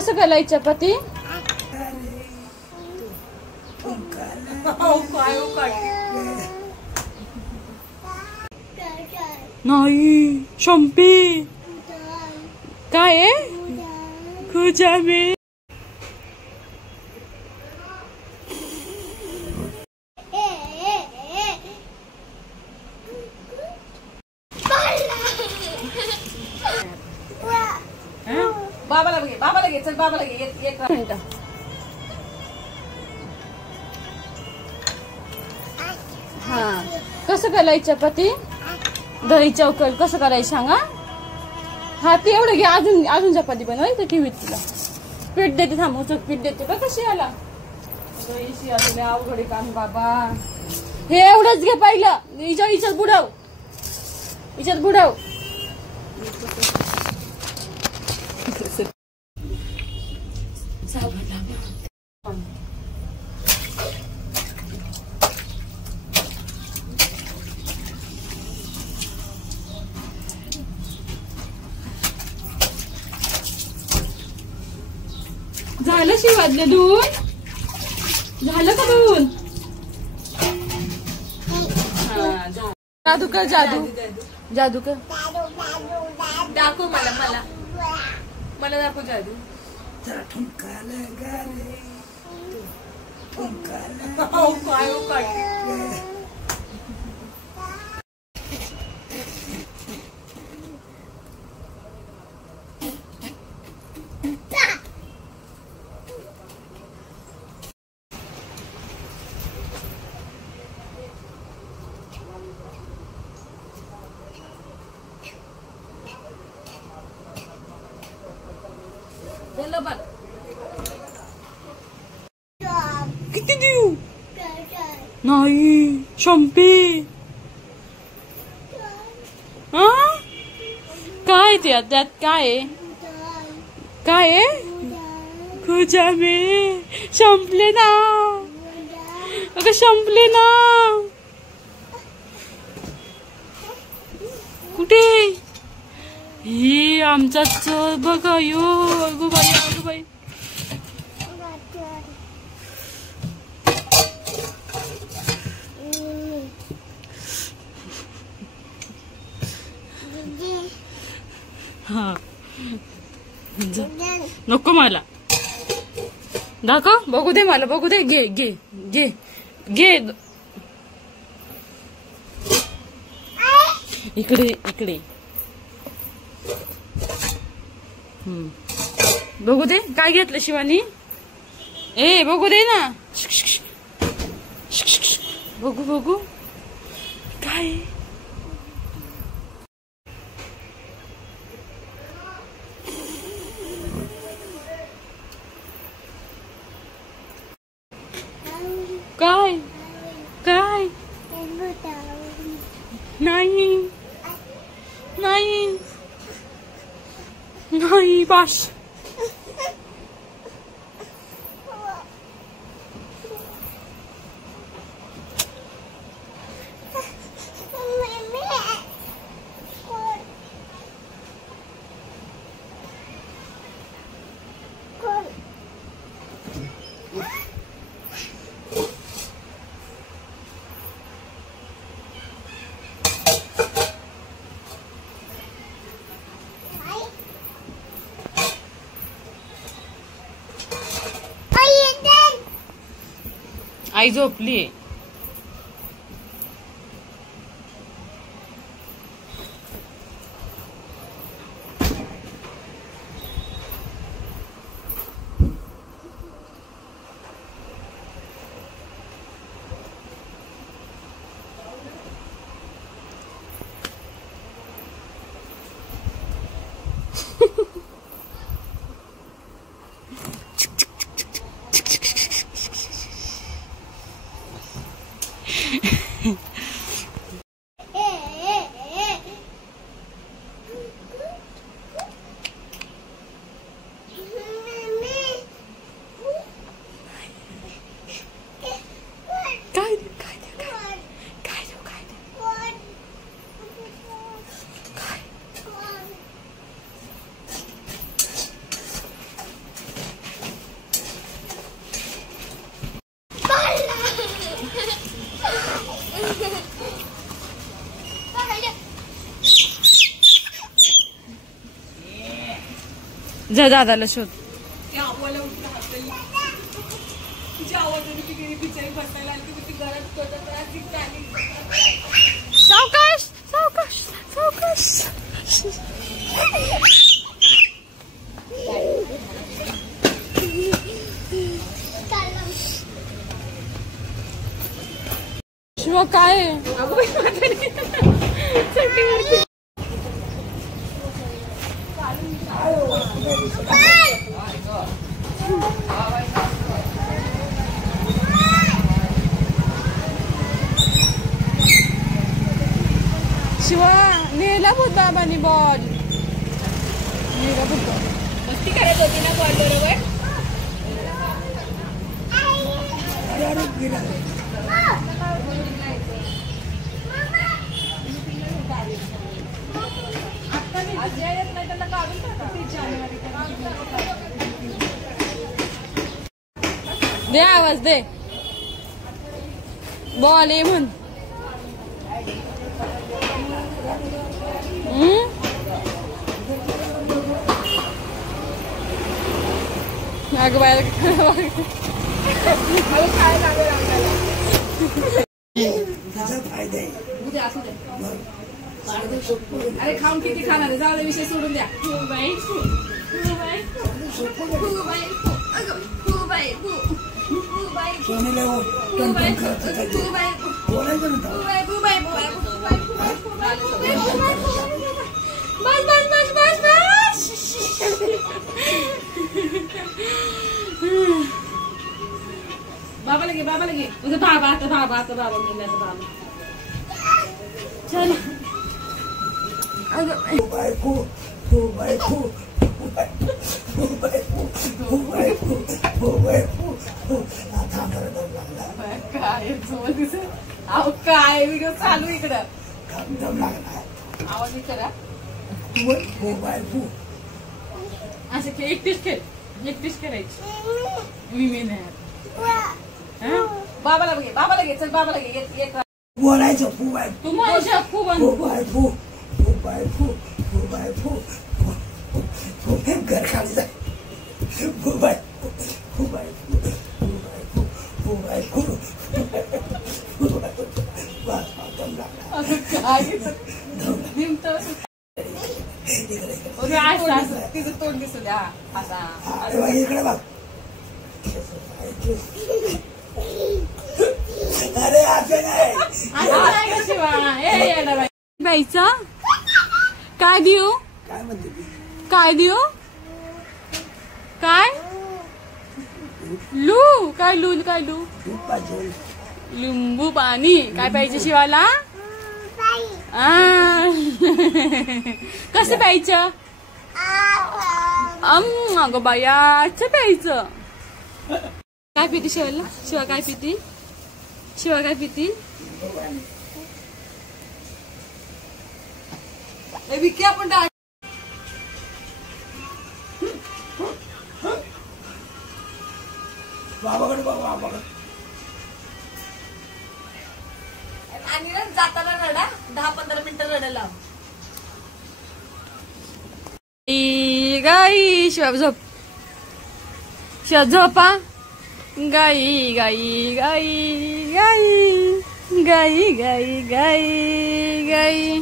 कसं केलंय चपाती? नाही शंपी काय आहे? खुजामी बाबाला घे चल बाबाला घे एक मिनिट. हा कसं केलंय चपाती? दही चौकल कसं करायचं सांगा. हा ते एवढं घे अजून चपाती बनवायची ठेवीत तुला पीठ देते थांबू चल पीठ देते का कशी आला दही तुला अवघड काम बाबा. हे एवढंच घे पहिलं हिच्यात बुडव झालं शिवाजलं धुवून झालं का धुवून? जादू कर जादू कर दाखव मला दाखव जादू. किती देऊ? नाही शंपी काय त्यात काय आहे? खुजामी संपले ना अगं संपले ना. कुठे ही आमचा चोर बघा यो अगो बाई. हा नको मला दाखव बघू दे मला बघू दे घे इकडे बघू दे काय घेतलं शिवानी. ए बघू दे ना बघू काय काय नाही बाश आई झोपली. जा दादाला शोध. सावकाश सावकाश सावकाश. शिवा काय शिवा नेला भूत बाबांनी बॉल. नेला भूत मस्ती करत होती ना बॉल बरोबर. दे आवाज दे. बॉल ये म्हण. अगं बाय अरे खाऊन किती खाणार आहे. जाऊ दे विषय सोडून द्या. बाबा लगे बाबा लगे तुझं बाबा आता बाबा आता बाबा मुलाचा बाबा. चल काय व्हिडिओ चालू इकडं. आवाज करा असं खेळ. एकटीच खेळ एकटीच करायची. मी नाही. बाबाला बघे बाबाला घे. चल बाबाला घे. एक बोलायचं तू माझ्या खूप घर खाली जाय. तिचं तोंड दिसू द्या असा. इकडे बघ. अरे असं नाही. प्यायचा काय देऊ. काय म्हणते काय देऊ. काय लू काय लू काय लू. लिंबू पाणी. काय पाहिजे शिवाला. कसं प्यायचं. अगं बायाच प्यायचं. काय पिती शिवाला. शिवा काय पिती. शिवा काय पिती. विकी आपण बाबाकडे बघ. बाबाकडे आणि जाताना रडा 10-15 मिनिटं रडायला. गाई शिवा झोप. शिवा झोपा. गाई गाई गाई गाई गाई गाई गाई गाई.